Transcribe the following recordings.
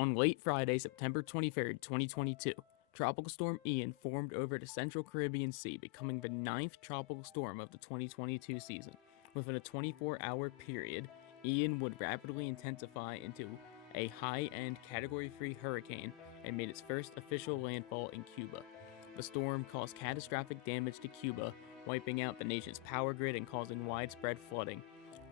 On late Friday, September 23rd, 2022, Tropical Storm Ian formed over the Central Caribbean Sea, becoming the 9th tropical storm of the 2022 season. Within a 24-hour period, Ian would rapidly intensify into a high-end Category 3 hurricane and made its first official landfall in Cuba. The storm caused catastrophic damage to Cuba, wiping out the nation's power grid and causing widespread flooding.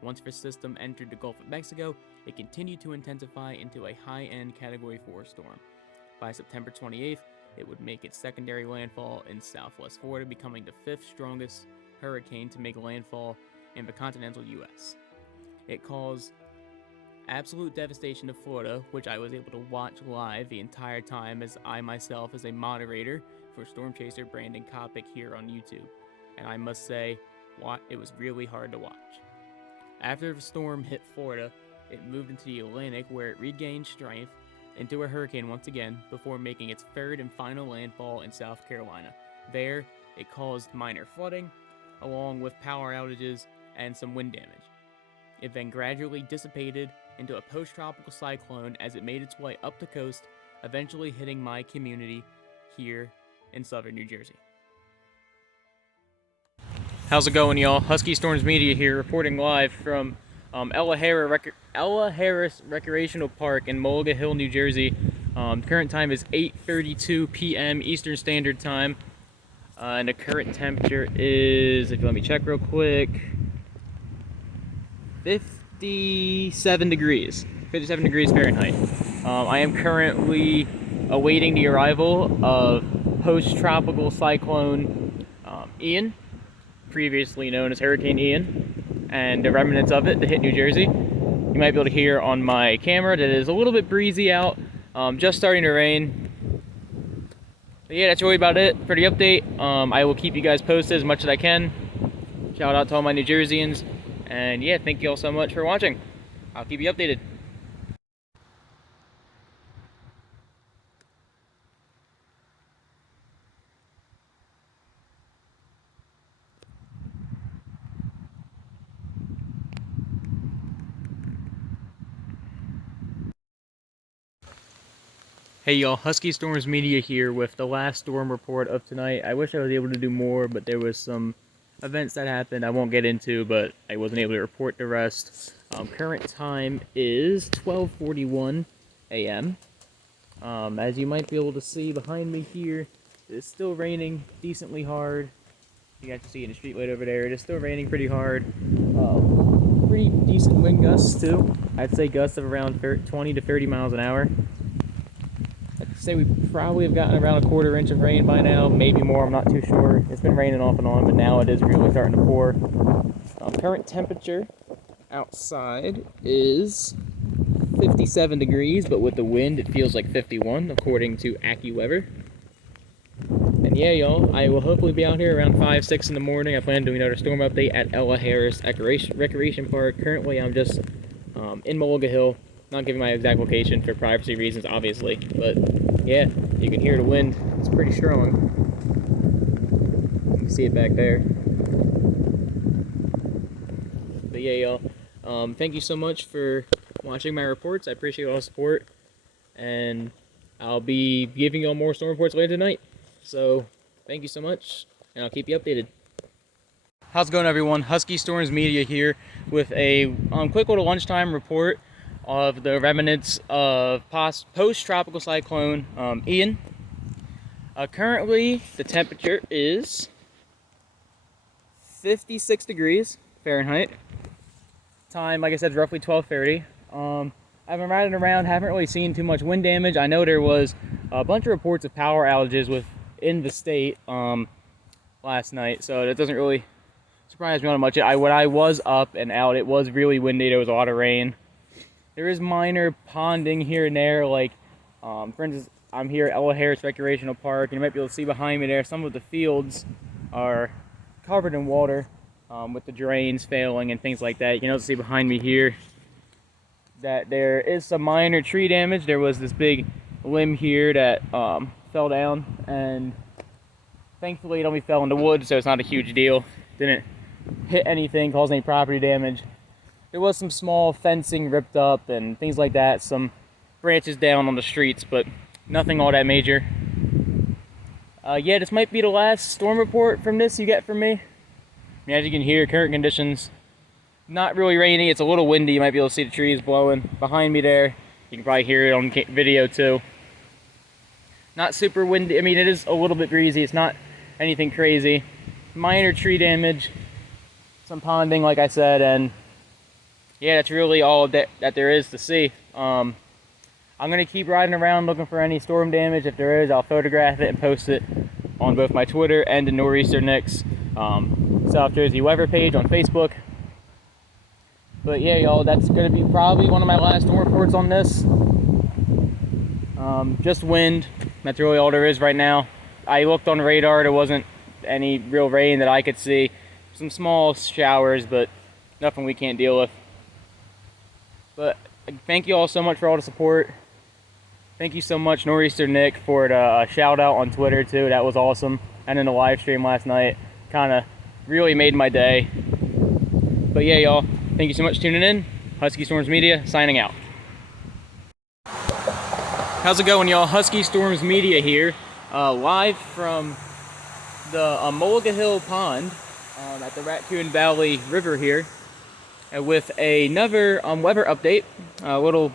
Once the system entered the Gulf of Mexico, it continued to intensify into a high-end Category 4 storm. By September 28th, it would make its secondary landfall in southwest Florida, becoming the 5th strongest hurricane to make landfall in the continental U.S. It caused absolute devastation to Florida, which I was able to watch live the entire time as I myself is a moderator for Storm Chaser Brandon Copic here on YouTube. And I must say, it was really hard to watch. After the storm hit Florida, it moved into the Atlantic, where it regained strength into a hurricane once again before making its third and final landfall in South Carolina. There, it caused minor flooding, along with power outages and some wind damage. It then gradually dissipated into a post-tropical cyclone as it made its way up the coast, eventually hitting my community here in southern New Jersey. How's it going, y'all? Husky Storms Media here, reporting live from Ella Harris Recreational Park in Mulliga Hill, New Jersey. Current time is 8:32 p.m. Eastern Standard Time, and the current temperature is, if you let me check real quick, 57 degrees Fahrenheit. I am currently awaiting the arrival of post-tropical cyclone Ian, previously known as Hurricane Ian, and the remnants of it to hit New Jersey. You might be able to hear on my camera that it is a little bit breezy out, just starting to rain. But yeah, that's really about it for the update. I will keep you guys posted as much as I can. Shout out to all my New Jerseyans, and yeah, thank you all so much for watching. I'll keep you updated. Hey y'all, Husky Storms Media here with the last storm report of tonight. I wish I was able to do more, but there was some events that happened I won't get into, but I wasn't able to report the rest. Current time is 12:41 a.m. As you might be able to see behind me here, it's still raining decently hard. You guys can see in the street light over there, it is still raining pretty hard. Pretty decent wind gusts too. I'd say gusts of around 20 to 30 miles an hour. I'd say we probably have gotten around a quarter inch of rain by now, maybe more, I'm not too sure. It's been raining off and on, but now it is really starting to pour. Current temperature outside is 57 degrees, but with the wind it feels like 51, according to AccuWeather. And yeah, y'all, I will hopefully be out here around 5, 6 in the morning. I plan to do another storm update at Ella Harris Recreation Park. Currently, I'm just in Mulliga Hill. Not giving my exact location for privacy reasons, obviously, but yeah, you can hear the wind. It's pretty strong. You can see it back there. But yeah, y'all, thank you so much for watching my reports. I appreciate all the support, and I'll be giving y'all more storm reports later tonight. So thank you so much, and I'll keep you updated. How's it going, everyone? Husky Storms Media here with a quick little lunchtime report of the remnants of post-tropical cyclone Ian. Currently, the temperature is 56 degrees Fahrenheit. Time, like I said, is roughly 12:30. I've been riding around, haven't really seen too much wind damage. I know there was a bunch of reports of power outages within the state last night, so that doesn't really surprise me all that much. When I was up and out, it was really windy. There was a lot of rain. There is minor ponding here and there, like, for instance, I'm here at Ella Harris Recreational Park, and you might be able to see behind me there, some of the fields are covered in water, with the drains failing and things like that. You can also see behind me here that there is some minor tree damage. There was this big limb here that fell down, and thankfully it only fell in the woods, so it's not a huge deal. Didn't hit anything, cause any property damage. There was some small fencing ripped up and things like that, some branches down on the streets, but nothing all that major. Yeah, this might be the last storm report from this you get from me. I mean, as you can hear, current conditions, not really rainy. It's a little windy. You might be able to see the trees blowing behind me there. You can probably hear it on video too. Not super windy. I mean, it is a little bit breezy. It's not anything crazy. Minor tree damage, some ponding, like I said, and yeah, that's really all that there is to see. I'm gonna keep riding around looking for any storm damage. If there is, I'll photograph it and post it on both my Twitter and the NorEaster Nick's South Jersey weather page on Facebook. But yeah, y'all, that's gonna be probably one of my last storm reports on this. Just wind. That's really all there is right now. I looked on radar. There wasn't any real rain that I could see. Some small showers, but nothing we can't deal with. But thank you all so much for all the support. Thank you so much, NorEaster Nick, for the shout out on Twitter too. That was awesome. And then the live stream last night kind of really made my day. But yeah, y'all, thank you so much for tuning in. Husky Storms Media signing out. How's it going, y'all? Husky Storms Media here, live from the Mulliga Hill Pond at the Raccoon Valley River here, with another weather update, a little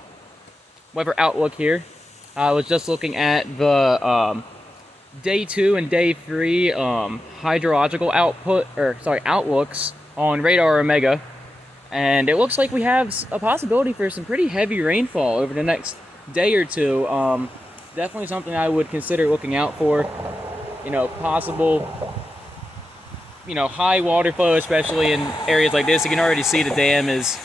weather outlook here. I was just looking at the day 2 and day 3 hydrological outlooks on Radar Omega, and it looks like we have a possibility for some pretty heavy rainfall over the next day or two. Definitely something I would consider looking out for. You know, possible, high water flow, especially in areas like this. You can already see the dam is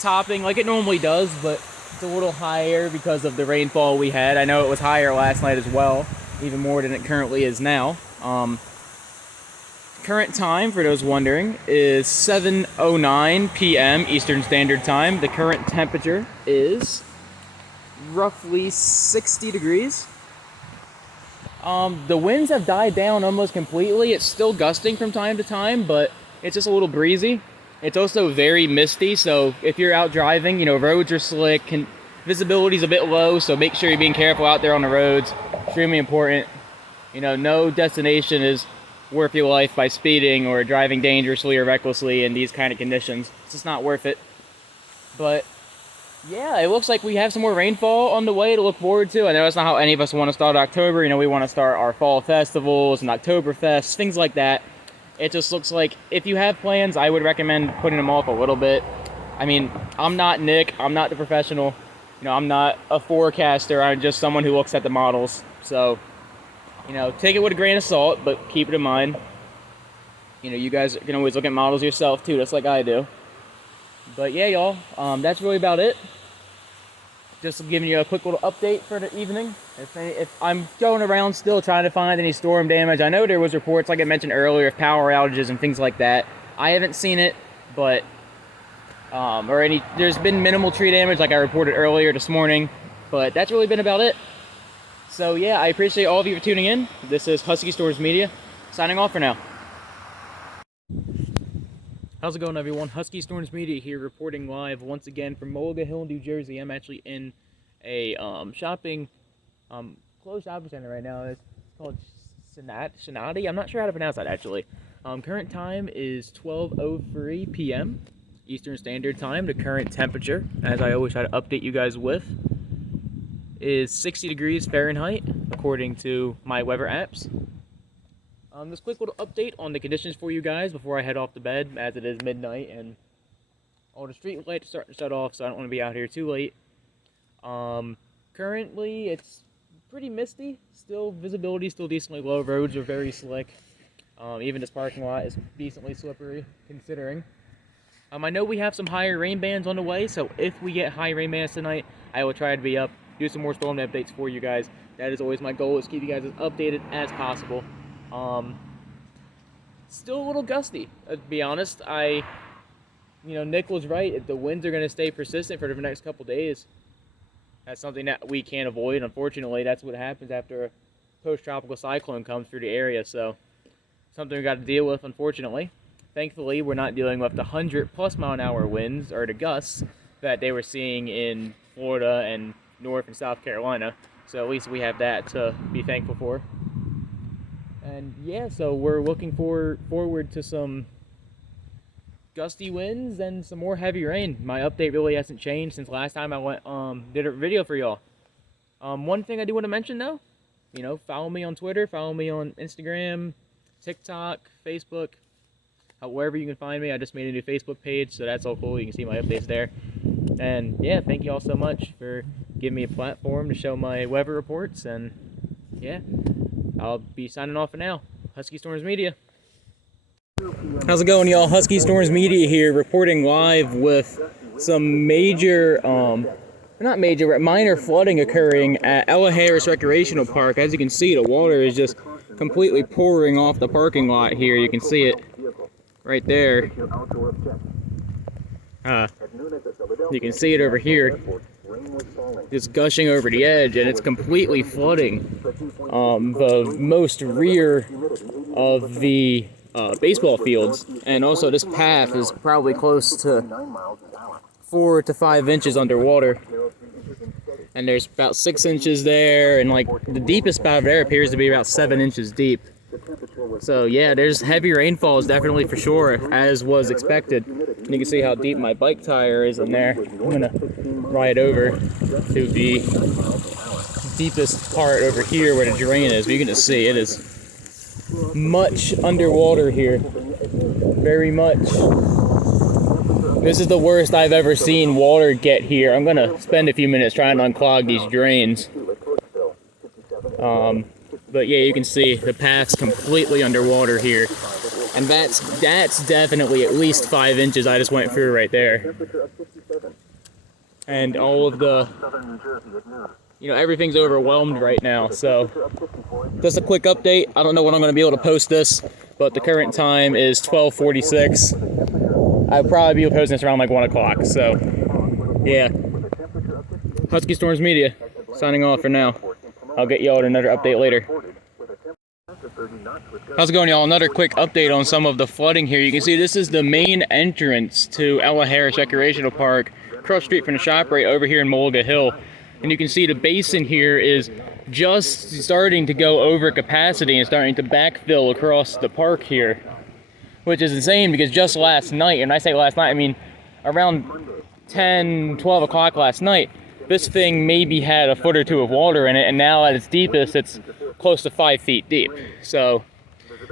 topping like it normally does, but it's a little higher because of the rainfall we had. I know it was higher last night as well, even more than it currently is now. Current time, for those wondering, is 7:09 p.m. Eastern Standard Time. The current temperature is roughly 60 degrees. The winds have died down almost completely. It's still gusting from time to time, but it's just a little breezy. It's also very misty, so if you're out driving, roads are slick, visibility's a bit low, so make sure you're being careful out there on the roads. Extremely important. No destination is worth your life by speeding or driving dangerously or recklessly in these kind of conditions. It's just not worth it. But yeah, it looks like we have some more rainfall on the way to look forward to. I know that's not how any of us want to start October. We want to start our fall festivals and Oktoberfest, things like that. It just looks like if you have plans, I would recommend putting them off a little bit. I mean, I'm not Nick. I'm not the professional. I'm not a forecaster. I'm just someone who looks at the models. So, take it with a grain of salt, but keep it in mind. You guys can always look at models yourself too, just like I do. But yeah, y'all, that's really about it. Just giving you a quick little update for the evening. If I'm going around still trying to find any storm damage, I know there was reports, like I mentioned earlier, of power outages and things like that. I haven't seen it, but there's been minimal tree damage, like I reported earlier this morning. But that's really been about it. So yeah, I appreciate all of you for tuning in. This is Husky Storms Media, signing off for now. How's it going, everyone? Husky Storms Media here, reporting live once again from Mulliga Hill, New Jersey. I'm actually in a closed shopping center right now. It's called Shinati. I'm not sure how to pronounce that, actually. Current time is 12:03 p.m. Eastern Standard Time. The current temperature, as I always try to update you guys with, is 60 degrees Fahrenheit, according to my weather apps. This quick little update on the conditions for you guys before I head off to bed, as it is midnight and all the street lights are starting to shut off, so I don't want to be out here too late. Currently, it's pretty misty. Still, visibility is still decently low. Roads are very slick. Even this parking lot is decently slippery, considering. I know we have some higher rain bands on the way, so if we get high rain bands tonight, I will try to be up, do some more storm updates for you guys. That is always my goal, is keep you guys as updated as possible. Still a little gusty, to be honest. Nick was right. The winds are going to stay persistent for the next couple days. That's something that we can't avoid. Unfortunately, that's what happens after a post-tropical cyclone comes through the area. So, something we got to deal with, unfortunately. Thankfully, we're not dealing with the 100+ mile-an-hour winds or the gusts that they were seeing in Florida and North and South Carolina. So at least we have that to be thankful for. And yeah, so we're looking forward to some gusty winds and some more heavy rain. My update really hasn't changed since last time I went did a video for y'all. One thing I do want to mention though, you know, follow me on Twitter, follow me on Instagram, TikTok, Facebook, wherever you can find me. I just made a new Facebook page, so that's all cool. You can see my updates there. And yeah, thank you all so much for giving me a platform to show my weather reports. And yeah, I'll be signing off for now. Husky Storms Media. How's it going, y'all? Husky Storms Media here, reporting live with some major, not major, minor flooding occurring at Ella Harris Recreational Park. As you can see, the water is just completely pouring off the parking lot here. You can see it right there. You can see it over here, just gushing over the edge, and it's completely flooding the most rear of the baseball fields. And also this path is probably close to 4 to 5 inches underwater, and there's about 6 inches there, and like the deepest spot there appears to be about 7 inches deep. So yeah, there's heavy rainfalls definitely for sure, as was expected. And you can see how deep my bike tire is in there. I'm gonna ride over to the deepest part over here where the drain is. But you can just see it is much underwater here, very much. This is the worst I've ever seen water get here. I'm gonna spend a few minutes trying to unclog these drains. But yeah, you can see the path's completely underwater here. And that's definitely at least 5 inches I just went through right there. And all of the, you know, everything's overwhelmed right now. So just a quick update. I don't know when I'm going to be able to post this, but the current time is 12:46. I'll probably be posting this around like 1 o'clock. So yeah, Husky Storms Media signing off for now. I'll get y'all another update later. How's it going, y'all? Another quick update on some of the flooding here. You can see this is the main entrance to Ella Harris Recreational Park, across the street from the shop right over here in Mulga Hill. And you can see the basin here is just starting to go over capacity and starting to backfill across the park here, which is insane because just last night, and I say last night, I mean around 10, 12 o'clock last night, this thing maybe had a foot or two of water in it, and now at its deepest, it's close to 5 feet deep. So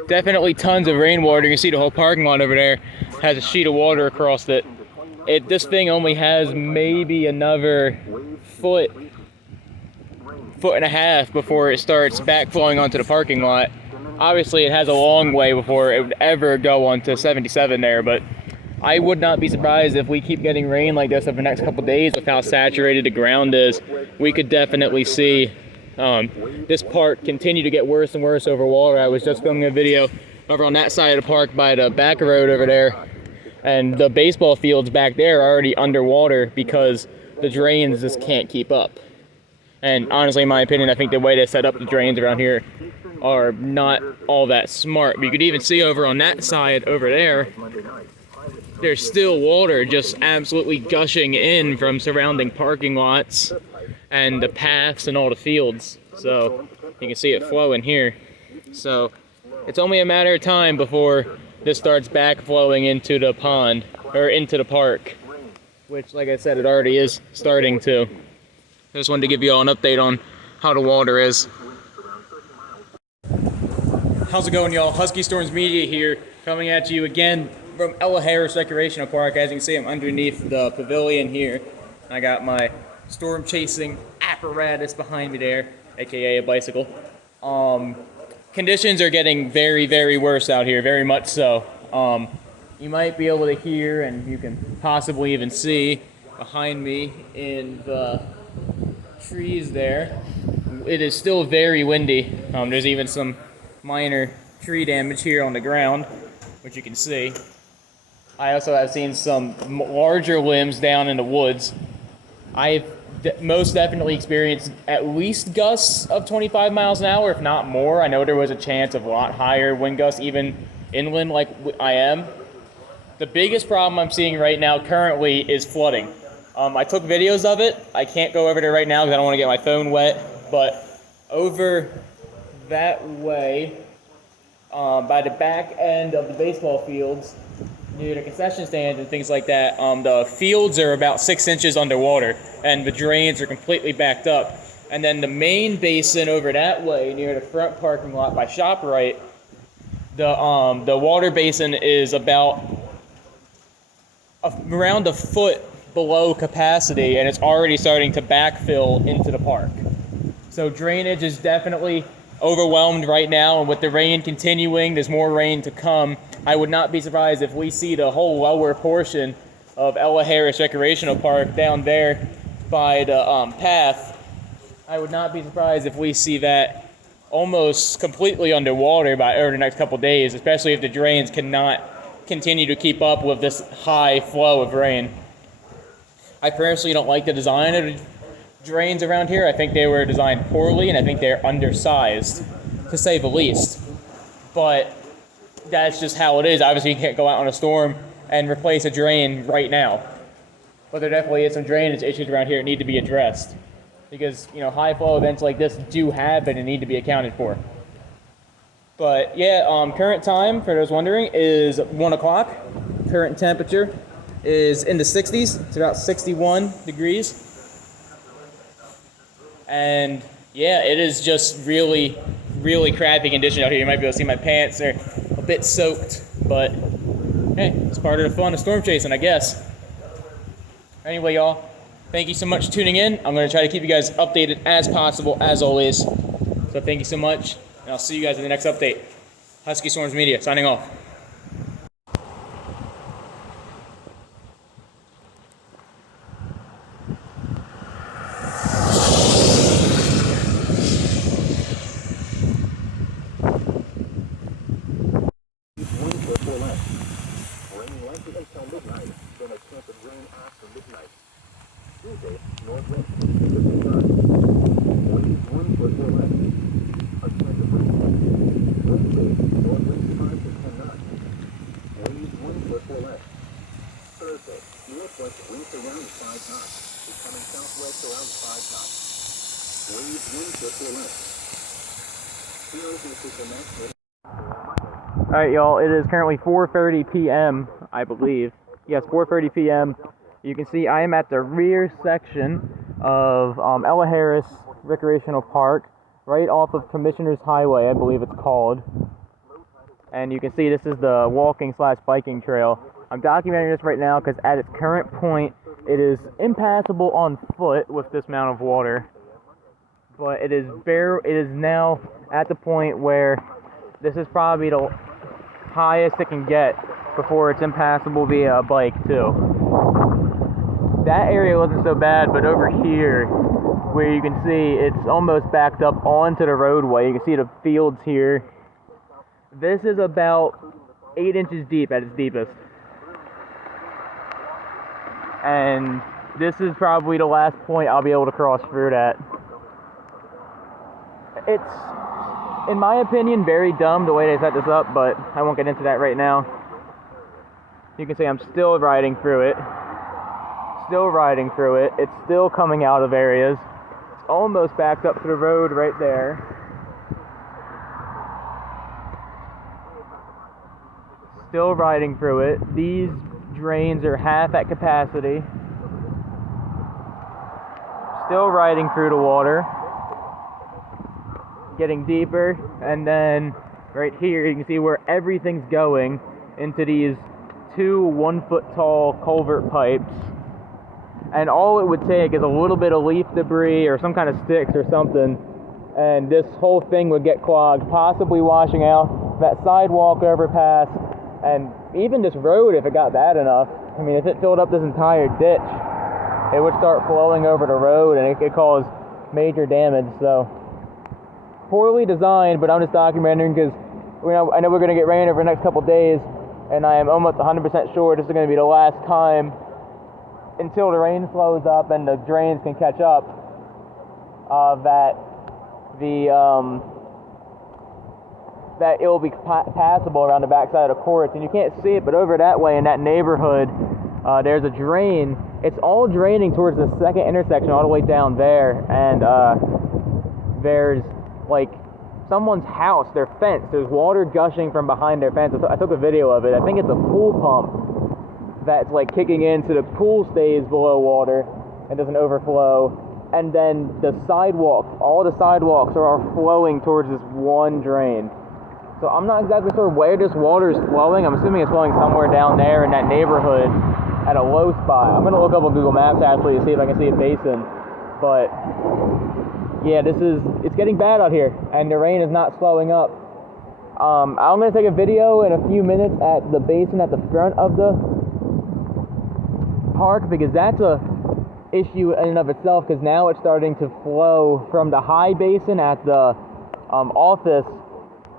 definitely tons of rainwater. You can see the whole parking lot over there has a sheet of water across it. This thing only has maybe another foot and a half before it starts backflowing onto the parking lot. Obviously, it has a long way before it would ever go onto 77 there, but I would not be surprised if we keep getting rain like this over the next couple days with how saturated the ground is. We could definitely see this park continue to get worse and worse over water. I was just filming a video over on that side of the park by the back road over there, and the baseball fields back there are already underwater because the drains just can't keep up. And honestly, in my opinion, I think the way they set up the drains around here are not all that smart. But you could even see over on that side over there, there's still water just absolutely gushing in from surrounding parking lots and the paths and all the fields. So you can see it flowing here. So it's only a matter of time before this starts backflowing into the pond, or into the park, which, like I said, it already is starting to. I just wanted to give you all an update on how the water is. How's it going, y'all? Husky Storms Media here, coming at you again from Ella Harris Recreational Park. As you can see, I'm underneath the pavilion here. I got my storm chasing apparatus behind me there, aka a bicycle. Conditions are getting very, very worse out here, very much so. You might be able to hear, and you can possibly even see behind me in the trees there. It is still very windy. There's even some minor tree damage here on the ground, which you can see. I also have seen some larger limbs down in the woods. I've most definitely experienced at least gusts of 25 miles an hour, if not more. I know there was a chance of a lot higher wind gusts, even inland like I am. The biggest problem I'm seeing right now currently is flooding. I took videos of it. I can't go over there right now because I don't want to get my phone wet, but over that way, by the back end of the baseball fields, near the concession stands and things like that, the fields are about 6 inches underwater, and the drains are completely backed up. And then the main basin over that way, near the front parking lot by ShopRite, the water basin is about around a foot below capacity, and it's already starting to backfill into the park. So drainage is definitely overwhelmed right now, and with the rain continuing, there's more rain to come. I would not be surprised if we see the whole lower portion of Ella Harris Recreational Park down there by the path. I would not be surprised if we see that almost completely underwater by over the next couple days, especially if the drains cannot continue to keep up with this high flow of rain. I personally don't like the design of the drains around here. I think they were designed poorly, and I think they're undersized, to say the least. But that's just how it is. Obviously, you can't go out on a storm and replace a drain right now. But there definitely is some drainage issues around here that need to be addressed. Because, you know, high flow events like this do happen and need to be accounted for. But yeah, current time, for those wondering, is 1 o'clock. Current temperature is in the 60s. It's about 61 degrees. And yeah, it is just really, really crappy condition out here. You might be able to see my pants are a bit soaked, but hey, it's part of the fun of storm chasing, I guess. Anyway, y'all, thank you so much for tuning in. I'm going to try to keep you guys updated as possible, as always. So thank you so much, and I'll see you guys in the next update. Husky Storms Media, signing off. Tuesday, northwest 55 knots. Winds 1 foot or less. A chance of rain. Wednesday, northwest 5 to 10 knots. Winds 1 foot or less. Thursday, northwest winds around 5 knots. Becoming southwest around 5 knots. Winds 1 foot or less. Here's the official map. Alright, y'all, it is currently 4:30 p.m., I believe. Yes, 4:30 p.m. You can see I am at the rear section of Ella Harris Recreational Park, right off of Commissioner's Highway, I believe it's called. And you can see this is the walking/biking trail. I'm documenting this right now because at its current point, it is impassable on foot with this amount of water. But it is now at the point where this is probably the highest it can get before it's impassable via a bike too. That area wasn't so bad, but over here, where you can see it's almost backed up onto the roadway, you can see the fields here. This is about 8 inches deep at its deepest. And this is probably the last point I'll be able to cross through that. It's, in my opinion, very dumb the way they set this up, but I won't get into that right now. You can see I'm still riding through it. It's still coming out of areas. It's almost backed up to the road right there. Still riding through it. These drains are half at capacity. Still riding through the water. Getting deeper, and then right here you can see where everything's going into these 2 1-foot tall culvert pipes. And all it would take is a little bit of leaf debris or some kind of sticks or something, and this whole thing would get clogged, possibly washing out that sidewalk overpass, and even this road if it got bad enough. I mean, if it filled up this entire ditch, it would start flowing over the road and it could cause major damage. So, poorly designed, but I'm just documenting because I know we're going to get rain over the next couple days, and I am almost 100% sure this is going to be the last time until the rain slows up and the drains can catch up, that it will be passable around the backside of the courts. And you can't see it, but over that way in that neighborhood, there's a drain. It's all draining towards the second intersection all the way down there, and there's like someone's house, their fence. There's water gushing from behind their fence. I took a video of it. I think it's a pool pump that's like kicking in, so the pool stays below water and doesn't overflow. And then the sidewalk, all the sidewalks are flowing towards this one drain. So I'm not exactly sure where this water is flowing. I'm assuming it's flowing somewhere down there in that neighborhood at a low spot. I'm gonna look up on Google Maps actually to see if I can see a basin. But yeah, it's getting bad out here, and the rain is not slowing up. I'm gonna take a video in a few minutes at the basin at the front of the park, because that's a issue in and of itself, because now it's starting to flow from the high basin at the office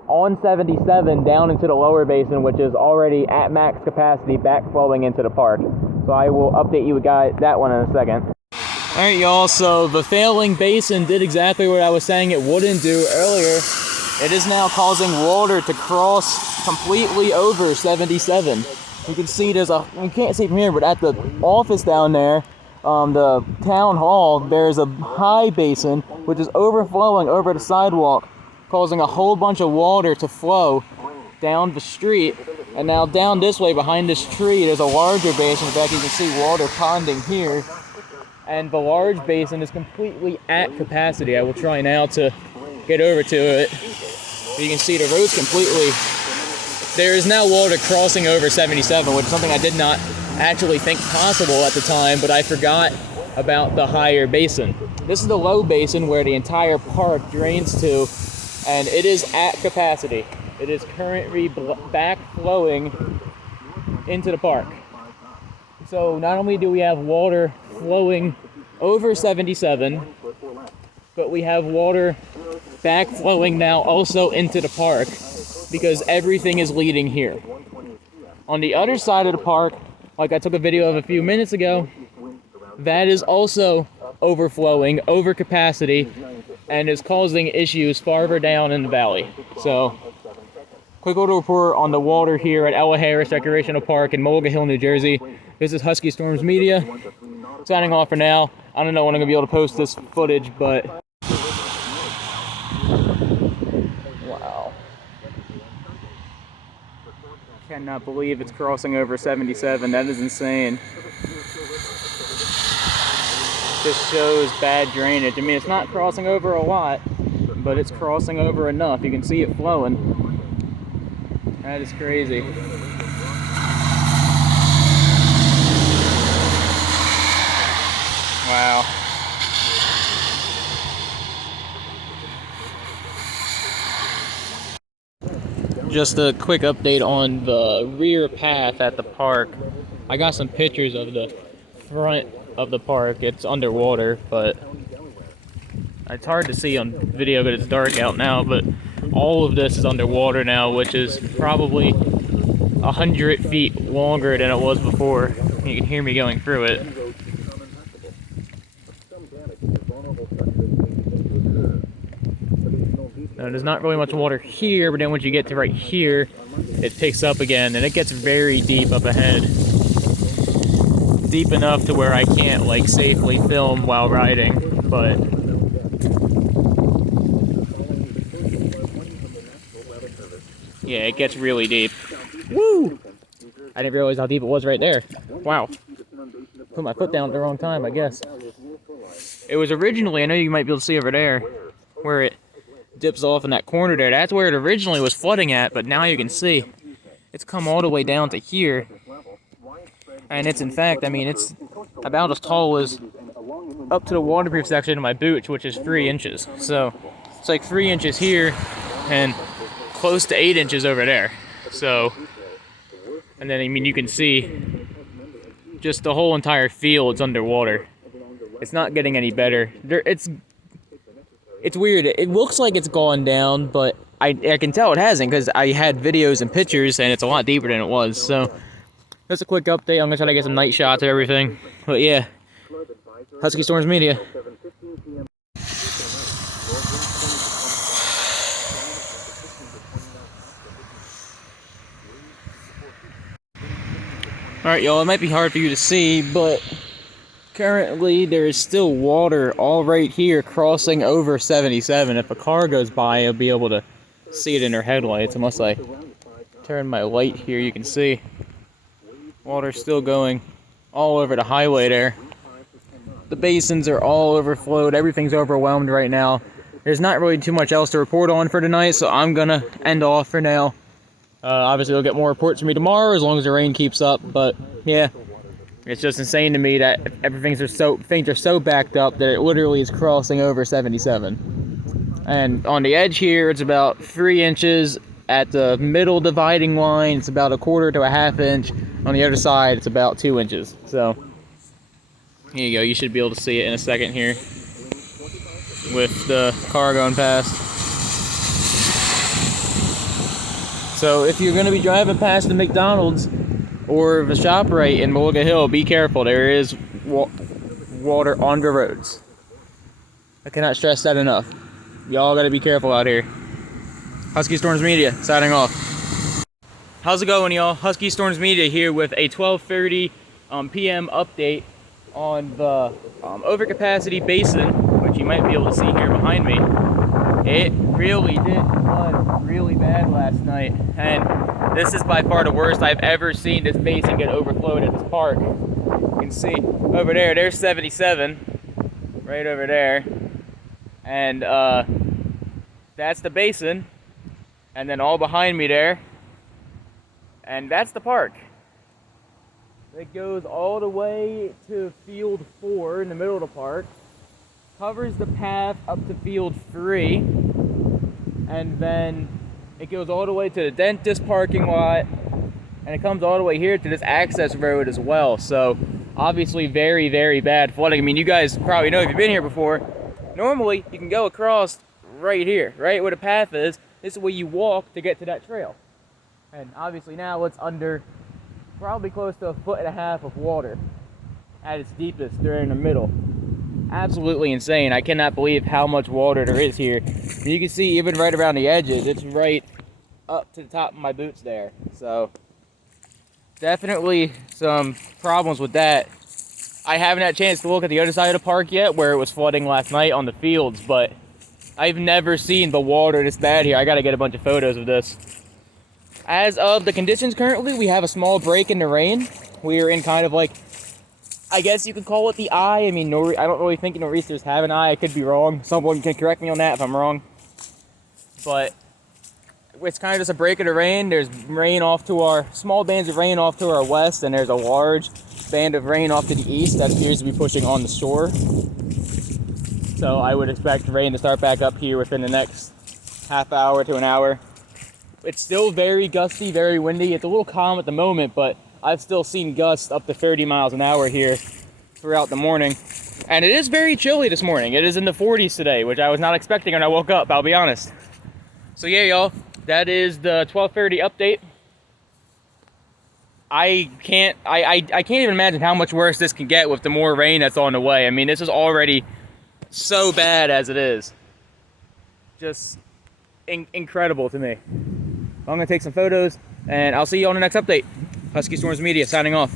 on 77 down into the lower basin, which is already at max capacity, backflowing into the park. So I will update you guys that one in a second. Alright y'all, so the failing basin did exactly what I was saying it wouldn't do earlier. It is now causing water to cross completely over 77. You can see you can't see from here, but at the office down there, the town hall, there's a high basin which is overflowing over the sidewalk, causing a whole bunch of water to flow down the street. And now down this way behind this tree, there's a larger basin. In fact, you can see water ponding here. And the large basin is completely at capacity. I will try now to get over to it. You can see the road's completely... There is now water crossing over 77, which is something I did not actually think possible at the time, but I forgot about the higher basin. This is the low basin where the entire park drains to, and it is at capacity. It is currently backflowing into the park. So not only do we have water flowing over 77, but we have water backflowing now also into the park, because everything is leading here. On the other side of the park, like I took a video of a few minutes ago, that is also overflowing over capacity and is causing issues farther down in the valley. So, quick little report on the water here at Ella Harris Recreational Park in Mulga Hill, New Jersey. This is Husky Storms Media. Signing off for now. I don't know when I'm going to be able to post this footage, but... Wow. Cannot believe it's crossing over 77. That is insane. This shows bad drainage. I mean, it's not crossing over a lot, but it's crossing over enough. You can see it flowing. That is crazy. Wow. Just a quick update on the rear path at the park. I got some pictures of the front of the park. It's underwater, but it's hard to see on video because it's dark out now, but all of this is underwater now, which is probably 100 feet longer than it was before. You can hear me going through it. Now, there's not really much water here, but then once you get to right here, it picks up again, and it gets very deep up ahead. Deep enough to where I can't like safely film while riding, but yeah, it gets really deep. Woo! I didn't realize how deep it was right there. Wow. Put my foot down at the wrong time, I guess. It was originally, I know you might be able to see over there, where it dips off in that corner there. That's where it originally was flooding at, but now you can see it's come all the way down to here. And it's in fact, I mean, it's about as tall as up to the waterproof section of my boots, which is 3 inches. So it's like 3 inches here and close to 8 inches over there. So, and then I mean, you can see just the whole entire field's underwater. It's not getting any better. It's weird. It looks like it's gone down, but I can tell it hasn't, because I had videos and pictures and it's a lot deeper than it was. So that's a quick update. I'm gonna try to get some night shots of everything. But yeah, Husky Storms Media. Alright, y'all, it might be hard for you to see, but currently there is still water all right here crossing over 77. If a car goes by, you'll be able to see it in their headlights. Unless I turn my light here, you can see water's still going all over the highway there. The basins are all overflowed. Everything's overwhelmed right now. There's not really too much else to report on for tonight, so I'm gonna end off for now. Obviously, we'll get more reports from me tomorrow as long as the rain keeps up. But yeah, it's just insane to me that things are so backed up that it literally is crossing over 77. And on the edge here, it's about 3 inches. At the middle dividing line, it's about 1/4 to a 1/2 inch. On the other side, it's about 2 inches. So here you go. You should be able to see it in a second here with the car going past. So if you're going to be driving past the McDonald's or the ShopRite in Mulligan Hill, be careful. There is water on the roads. I cannot stress that enough. Y'all got to be careful out here. Husky Storms Media, signing off. How's it going, y'all? Husky Storms Media here with a 12:30 p.m. update on the overcapacity basin, which you might be able to see here behind me. It really did flood really bad last night, and this is by far the worst I've ever seen this basin get overflowed at this park. You can see over there, there's 77, right over there, and that's the basin, and then all behind me there, and that's the park. It goes all the way to field 4 in the middle of the park, covers the path up to field 3, and then it goes all the way to the dentist parking lot, and it comes all the way here to this access road as well. So obviously very, very bad flooding. I mean, you guys probably know if you've been here before, normally you can go across right here, right where the path is. This is where you walk to get to that trail. And obviously now it's under probably close to 1.5 feet of water at its deepest during the middle. Absolutely insane. I cannot believe how much water there is here. And you can see even right around the edges, it's right up to the top of my boots there. So definitely some problems with that. I haven't had a chance to look at the other side of the park yet where it was flooding last night on the fields, but I've never seen the water this bad here. I gotta get a bunch of photos of this. As of the conditions currently, we have a small break in the rain. We are in kind of like, I guess you could call it the eye. I mean, I don't really think NorEasters have an eye. I could be wrong. Someone can correct me on that if I'm wrong. But it's kind of just a break in the rain. There's rain off to our, small bands of rain off to our west, and there's a large band of rain off to the east that appears to be pushing on the shore. So I would expect rain to start back up here within the next half hour to an hour. It's still very gusty, very windy. It's a little calm at the moment, but I've still seen gusts up to 30 miles an hour here throughout the morning. And it is very chilly this morning. It is in the 40s today, which I was not expecting when I woke up, I'll be honest. So yeah, y'all, that is the 12:30 update. I can't even imagine how much worse this can get with the more rain that's on the way. I mean, this is already so bad as it is. Just incredible to me. I'm going to take some photos, and I'll see you on the next update. Husky Storms Media, signing off.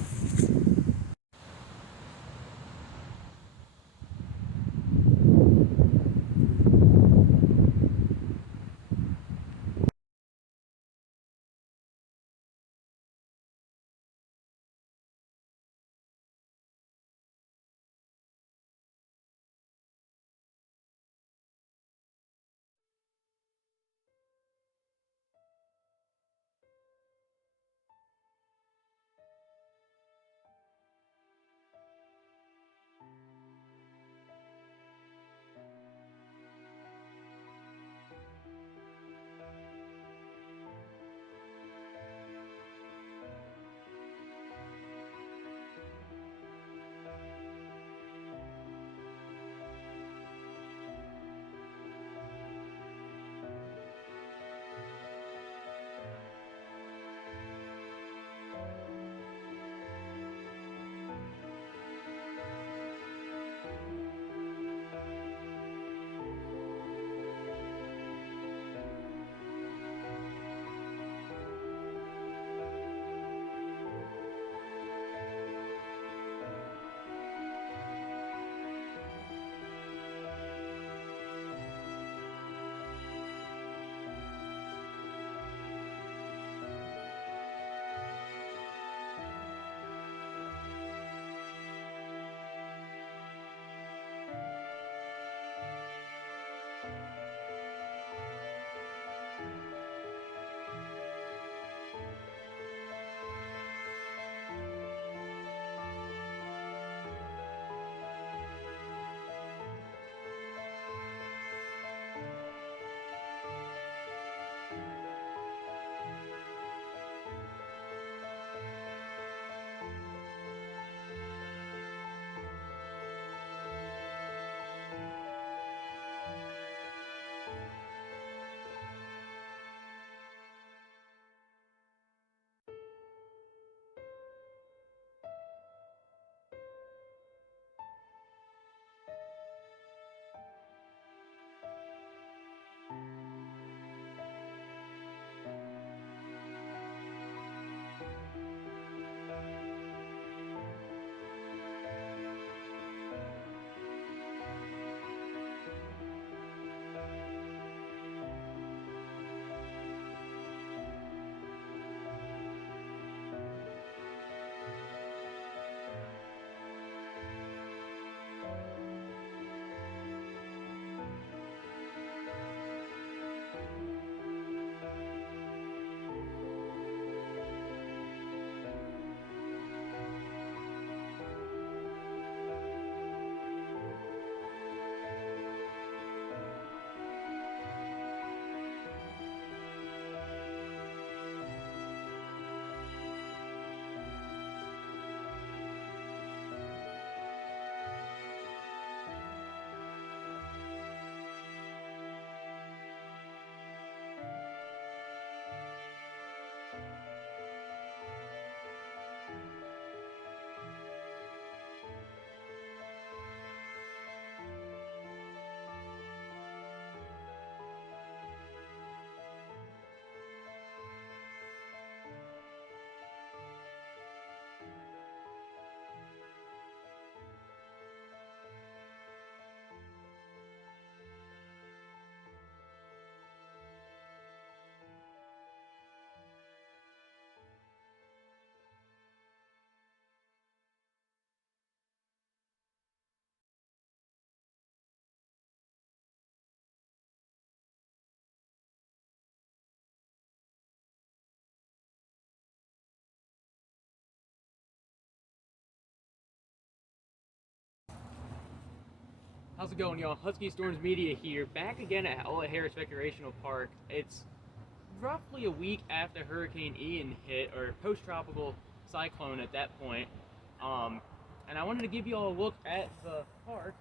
How's it going, y'all? Husky Storms Media here, back again at Harris Recreational Park. It's roughly a week after Hurricane Ian hit, or post-tropical cyclone at that point. And I wanted to give you all a look at the park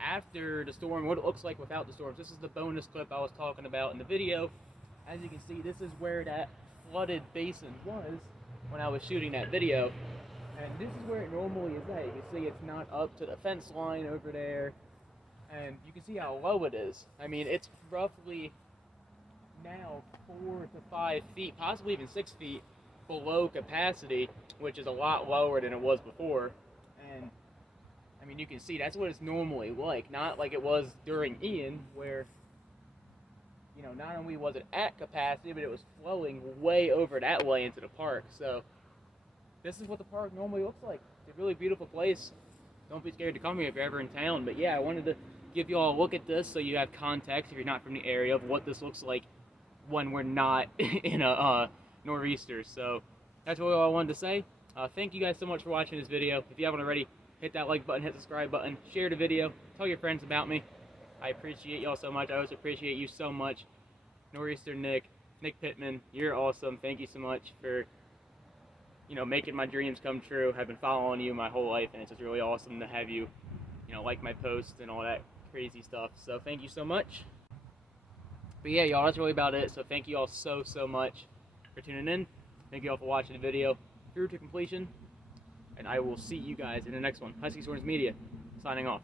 after the storm, what it looks like without the storms. This is the bonus clip I was talking about in the video. As you can see, this is where that flooded basin was when I was shooting that video. And this is where it normally is at. You can see it's not up to the fence line over there. And you can see how low it is. I mean, it's roughly now 4 to 5 feet, possibly even 6 feet below capacity, which is a lot lower than it was before. And I mean, you can see that's what it's normally like, not like it was during Ian, where, you know, not only was it at capacity, but it was flowing way over that way into the park. So this is what the park normally looks like. It's a really beautiful place. Don't be scared to come here if you're ever in town. But yeah, I wanted to give you all a look at this so you have context, if you're not from the area, of what this looks like when we're not in a NorEaster. So that's all I wanted to say. Thank you guys so much for watching this video. If you haven't already, hit that like button, hit the subscribe button, share the video, tell your friends about me. I appreciate y'all so much. I also appreciate you so much. NorEaster Nick Pittman, you're awesome. Thank you so much for, you know, making my dreams come true. I've been following you my whole life, and it's just really awesome to have you, you know, like my posts and all that crazy stuff. So thank you so much. But yeah, y'all, that's really about it. So thank you all so much for tuning in. Thank you all for watching the video through to completion. And I will see you guys in the next one. Husky Storms Media, signing off.